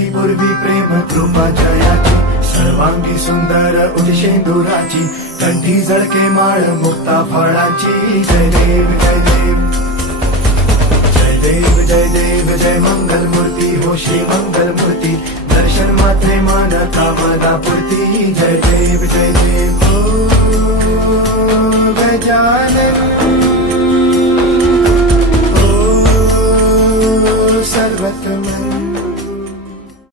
पूर्वी पूर्वी प्रेम कृपा जयाची, सर्वांगी सुंदर उदिशेंदुराची, कंठी झळके माळ मुक्ता फळाची। जय देव जय देव जय देव जय देव जय मंगल मूर्ती हो श्री मंगल मूर्ती, दर्शन मात्रे मान कामना पूर्ती। जय देव ओ गजानन ओ सर्वतमन।